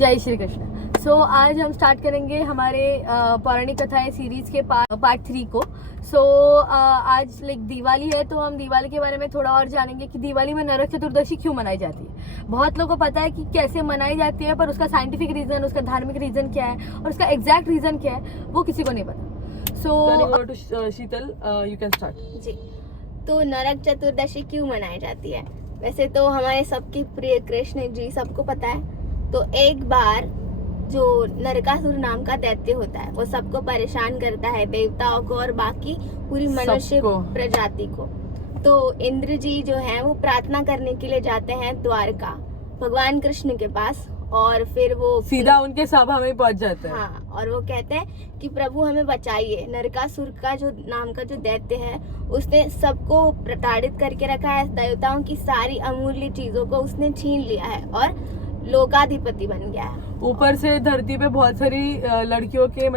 जय श्री कृष्ण। सो आज हम स्टार्ट करेंगे हमारे पौराणिक कथाएं सीरीज के पार्ट 3 को। आज दिवाली है, तो हम दिवाली के बारे में थोड़ा और जानेंगे कि दिवाली में नरक चतुर्दशी क्यों मनाई जाती है। बहुत लोगों को पता है कि कैसे मनाई जाती है, पर उसका साइंटिफिक रीजन, उसका धार्मिक रीजन क्या है और उसका एग्जैक्ट रीजन क्या है वो किसी को नहीं पता। शीतल, यू कैन स्टार्ट। जी, तो नरक चतुर्दशी क्यों मनाई जाती है? वैसे तो हमारे सबके प्रिय कृष्ण जी सबको पता है। तो एक बार जो नरकासुर नाम का दैत्य होता है वो सबको परेशान करता है, देवताओं को और बाकी पूरी मनुष्य प्रजाति को। तो इंद्र जी जो है वो प्रार्थना करने के लिए जाते हैं द्वारका भगवान कृष्ण के पास, और फिर वो सीधा उनके सभा में पहुंच जाते हैं। हाँ, और वो कहते हैं कि प्रभु हमें बचाइए। नरकासुर का जो नाम का जो दैत्य है उसने सबको प्रताड़ित करके रखा है, देवताओं की सारी अमूल्य चीजों को उसने छीन लिया है और लोकाधिपति बन गया है। ऊपर से धरती पे बहुत सारी लड़कियों के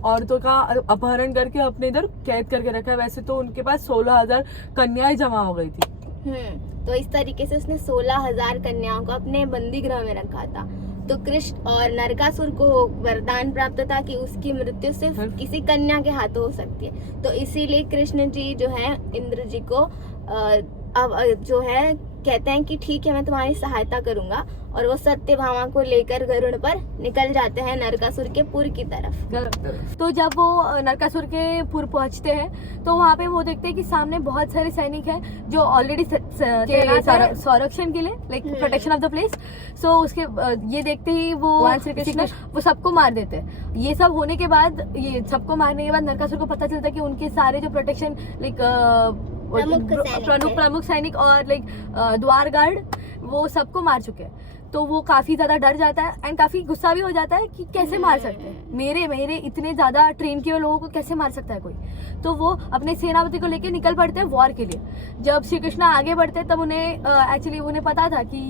औरतों का अपहरण करके अपने इधर कैद करके रखा है। वैसे तो उनके पास 16,000 कन्याएं जमा हो गई थी। तो इस तरीके से उसने 16,000 कन्याओं को अपने बंदी गृह में रखा था। तो कृष्ण और नरकासुर को वरदान प्राप्त था कि उसकी मृत्यु सिर्फ किसी कन्या के हाथों हो सकती है। तो इसीलिए कृष्ण जी जो है इंद्र जी को जो है कहते हैं कि ठीक है, मैं तुम्हारी सहायता करूंगा, और वो सत्यभामा को लेकर गरुड़ पर निकल जाते हैं नरकासुर के पुर की तरफ। तो जब वो नरकासुर के पुर पहुंचते हैं तो वहाँ पे वो देखते हैं कि सामने बहुत सारे सैनिक हैं जो ऑलरेडी संरक्षण के लिए प्रोटेक्शन ऑफ द प्लेस। सो उसके ये देखते ही वो श्री कृष्ण वो सबको मार देते हैं। ये सब होने के बाद, ये सबको मारने के बाद नरकासुर को पता चलता है कि उनके सारे जो प्रोटेक्शन प्रमुख सैनिक और द्वार गार्ड वो सबको मार चुके हैं। तो वो काफी ज्यादा डर जाता है एंड काफी गुस्सा भी हो जाता है कि कैसे मार सकते हैं, मेरे इतने ज्यादा ट्रेन किए लोगों को कैसे मार सकता है कोई। तो वो अपने सेनापति को लेके निकल पड़ते हैं वॉर के लिए। जब श्री कृष्ण आगे बढ़ते हैं तब उन्हें पता था कि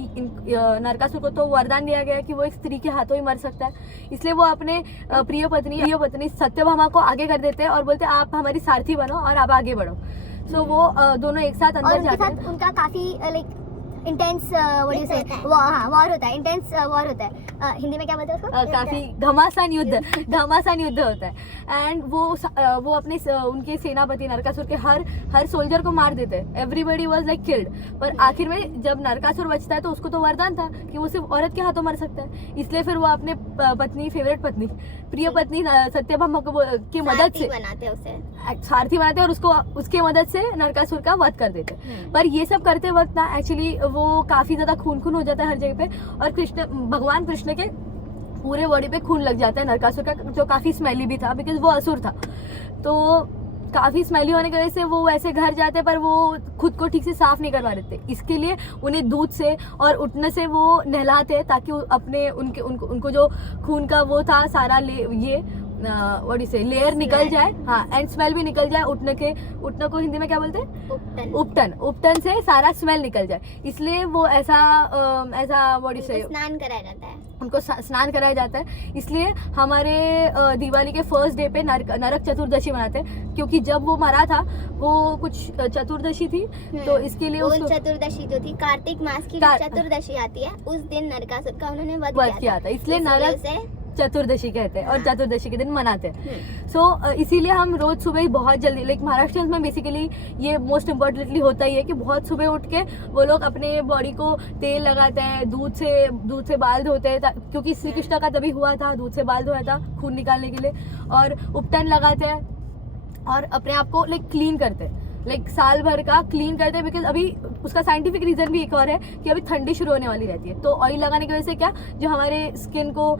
नरकासुर को तो वरदान दिया गया कि वो एक स्त्री के हाथों ही मर सकता है। इसलिए वो अपने प्रिय पत्नी सत्यभामा को आगे कर देते हैं और बोलते हैं आप हमारी सारथी बनो और आप आगे बढ़ो। सो वो दोनों एक साथ अंदर जाते हैं। उनका काफी इंटेंस वॉर होता है, इंटेंस वॉर होता है। हिंदी में क्या बोलते हैं उसको? काफी घमासान युद्ध होता है। एंड वो अपने उनके सेनापति नरकासुर के हर सोल्जर को मार देते हैं। Everybody was killed. पर आखिर में जब नरकासुर बचता है तो उसको तो वरदान था कि वो सिर्फ औरत के हाथों मर सकता है। इसलिए फिर वो अपने फेवरेट पत्नी, प्रिय पत्नी सत्यभामा की मदद से सारथी बनाते हैं और उसके मदद से नरकासुर का वध कर देते हैं। पर ये सब करते वक्त ना एक्चुअली वो काफी ज्यादा खून हो जाता है हर जगह पे, और भगवान कृष्ण के पूरे बॉडी पे खून लग जाता है नरकासुर का, जो काफी स्मेली भी था बिकॉज वो असुर था। तो काफी स्मेली होने की वजह से वो ऐसे घर जाते पर वो खुद को ठीक से साफ नहीं करवा देते। इसके लिए उन्हें दूध से और उठने से वो नहलाते ताकि अपने उनको जो खून का वो था सारा लेयर निकल जाए। हाँ, एंड स्मेल भी निकल जाए। उठने को हिंदी में क्या बोलते हैं? उपटन से सारा स्मेल निकल जाए। इसलिए वो ऐसा स्नान कराया जाता है, उनको स्नान कराया जाता है। इसलिए हमारे दिवाली के फर्स्ट डे पे नरक चतुर्दशी मनाते हैं, क्योंकि जब वो मरा था वो कुछ चतुर्दशी थी। तो इसके लिए वो चतुर्दशी जो थी कार्तिक मास की चतुर्दशी आती है, उस दिन नरकासुर का उन्होंने वध किया था। इसलिए नरक चतुर्दशी कहते हैं और चतुर्दशी के दिन मनाते हैं। सो इसीलिए हम रोज सुबह बहुत जल्दी महाराष्ट्र में बेसिकली ये मोस्ट इम्पोर्टेंटली होता ही है कि बहुत सुबह उठ के वो लोग अपने बॉडी को तेल लगाते हैं, दूध से बाल धोते हैं, क्योंकि श्री कृष्ण का तभी हुआ था, दूध से बाल धोया था खून निकालने के लिए, और उपटन लगाते हैं और अपने आप को क्लीन करते हैं, साल भर का क्लीन करते हैं। बिकॉज अभी उसका साइंटिफिक रीजन भी एक और है कि अभी ठंडी शुरू होने वाली रहती है। तो ऑयल लगाने की वजह से क्या, जो हमारे स्किन को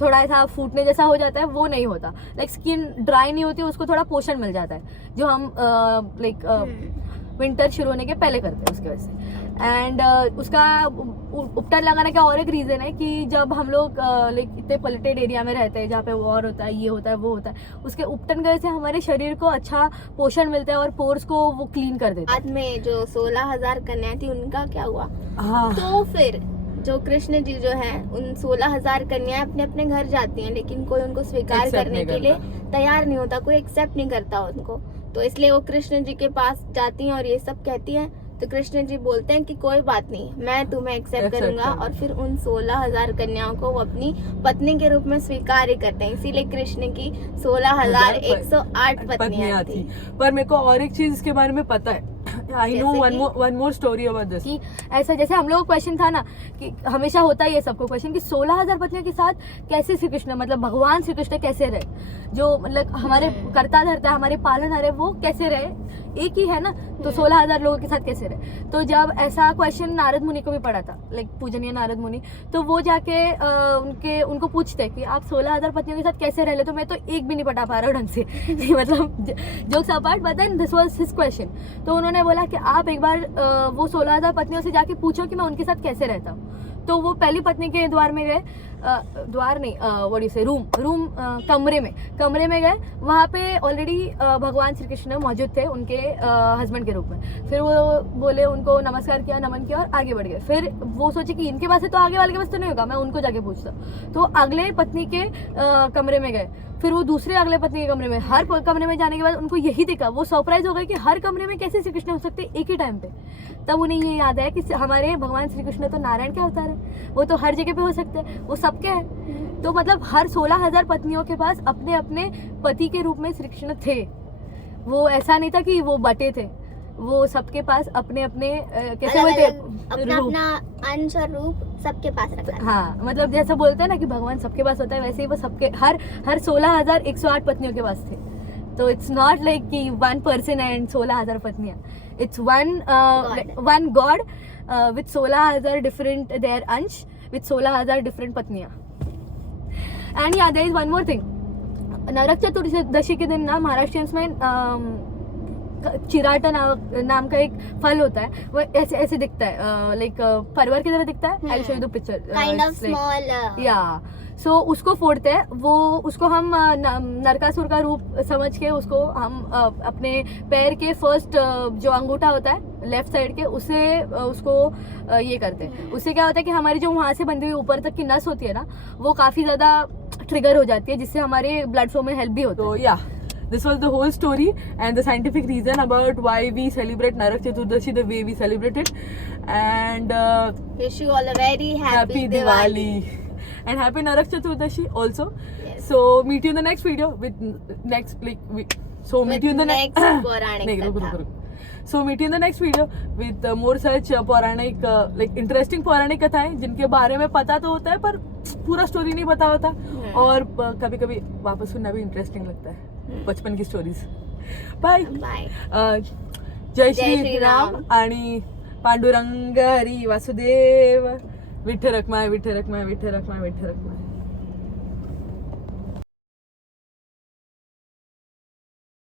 थोड़ा ऐसा फूटने जैसा हो जाता है वो नहीं होता, स्किन ड्राई नहीं होती, उसको थोड़ा पोषण मिल जाता है, जो हम विंटर शुरू होने के पहले करते हैं उसकी वजह से। एंड उसका उपटन लगाने का और एक रीजन है कि जब हम लोग इतने पॉल्यूटेड एरिया में रहते हैं जहाँ पे वॉर होता है, ये होता है, वो होता है, उसके उपटन की वजह से हमारे शरीर को अच्छा पोषण मिलता है और पोर्स को वो क्लीन कर देता है। बाद में जो 16,000 कन्याएं थी उनका क्या हुआ? तो फिर जो कृष्ण जी जो है उन 16,000 कन्याएं अपने अपने घर जाती हैं, लेकिन कोई उनको स्वीकार करने के लिए तैयार नहीं होता, कोई एक्सेप्ट नहीं करता उनको। तो इसलिए वो कृष्ण जी के पास जाती हैं और ये सब कहती हैं तो कृष्ण जी बोलते हैं कि कोई बात नहीं, मैं तुम्हें एक्सेप्ट Accept करूंगा, करूंगा। और फिर उन 16,000 कन्याओं को वो अपनी पत्नी के रूप में स्वीकार ही करते हैं। इसीलिए कृष्ण की 16,108 पत्नियां थी। पर मेरे को और एक चीज इसके बारे में पता है। आई नो जैसे कि? One more story about this. कि ऐसा जैसे हम लोगों को क्वेश्चन था ना कि हमेशा होता ही है सबको क्वेश्चन कि 16,000 पत्नियों के साथ कैसे श्री कृष्ण मतलब भगवान श्री कृष्ण कैसे रहे, जो मतलब हमारे करता धरता हमारे पालनहार है वो कैसे रहे, एक ही है ना, तो 16,000 लोगों के साथ कैसे रहे। तो जब ऐसा क्वेश्चन नारद मुनि को भी पड़ा था, लाइक पूजनीय नारद मुनि, तो वो जाके उनको पूछते कि आप 16,000 पत्नियों के साथ कैसे रह ले, तो मैं तो एक भी नहीं पटा पा रहा हूँ ढंग से मतलब jokes apart, but then this was his question. तो उन्होंने बोला कि आप एक बार वो 16,000 पत्नियों से जाके पूछो कि मैं उनके साथ कैसे रहता हूँ। तो वो पहली पत्नी के द्वार में गए, द्वार नहीं व्हाट से रूम कमरे में गए। वहाँ पे ऑलरेडी भगवान श्री कृष्ण मौजूद थे उनके हस्बैंड के रूप में। फिर वो बोले, उनको नमस्कार किया, नमन किया और आगे बढ़ गए। फिर वो सोचे कि इनके पास है तो आगे वाले के पास तो नहीं होगा, मैं उनको जाके पूछता। तो अगले पत्नी के कमरे में गए, फिर वो दूसरे अगले पत्नी के कमरे में, हर कमरे में जाने के बाद उनको यही दिखा, वो सरप्राइज हो गए कि हर कमरे में कैसे श्री कृष्ण हो सकते एक ही टाइम पे। तब उन्हें ये याद आया कि हमारे भगवान श्री कृष्ण तो नारायण के अवतार है, वो तो हर जगह पे हो सकते हैं, वो सबके हैं। तो मतलब हर 16,000 पत्नियों के पास अपने अपने पति के रूप में श्री कृष्ण थे। वो ऐसा नहीं था कि वो बटे थे, वो सबके पास अपने अपने कैसे हुए थे अपना रूप। अपना अंश और रूप सबके पास रखा था। हाँ, मतलब जैसा बोलते हैं ना कि भगवान सबके पास होता है, वैसे ही वो सबके हर 16,108 पत्नियों के पास थे। तो इट्स नॉट लाइक कि वन पर्सन एंड 16,000 पत्नियां, it's one God with 16,000 different their अंश विथ 16,000 डिफरेंट पत्नियां। And yeah there is one more thing, Narak Chaturdashi के दिन ना महाराष्ट्रियंस में चिराटा नाम का एक फल होता है, वो ऐसे ऐसे दिखता है, लाइक परवर की तरह दिखता है। I show you the picture, kind of small, या सो उसको फोड़ते हैं, वो उसको हम नरकासुर का रूप समझ के उसको हम अपने पैर के फर्स्ट जो अंगूठा होता है लेफ्ट साइड के, उसे उसको ये करते हैं। उससे क्या होता है कि हमारी जो वहां से बंधी हुई ऊपर तक की नस होती है ना, वो काफी ज्यादा ट्रिगर हो जाती है, जिससे हमारे ब्लड फ्लो में हेल्प भी होता है। So yeah, this was the whole story and the scientific reason about why we celebrate Narak Chaturdashi the way we celebrate it. And wish you all a very happy happy Diwali. and happy Narak Chaturdashi also. Yes. So meet you in the next video with next meet you in the next पौराणिक नहीं, रुक, कथा. रुक, रुक. So meet you in the next video with more such पौराणिक like interesting पौराणिक कथाएं जिनके बारे में पता तो होता है पर पूरा स्टोरी नहीं पता होता, और कभी कभी वापस सुनना भी इंटरेस्टिंग लगता है बचपन की स्टोरीज. बाय. Bye. जय श्री श्री राम आणि पांडुरंग हरी वासुदेव. विठ्ठल रखमाय, विठ्ठल रखमाय, विठ्ठल रखमाय, विठ्ठल रखमाय.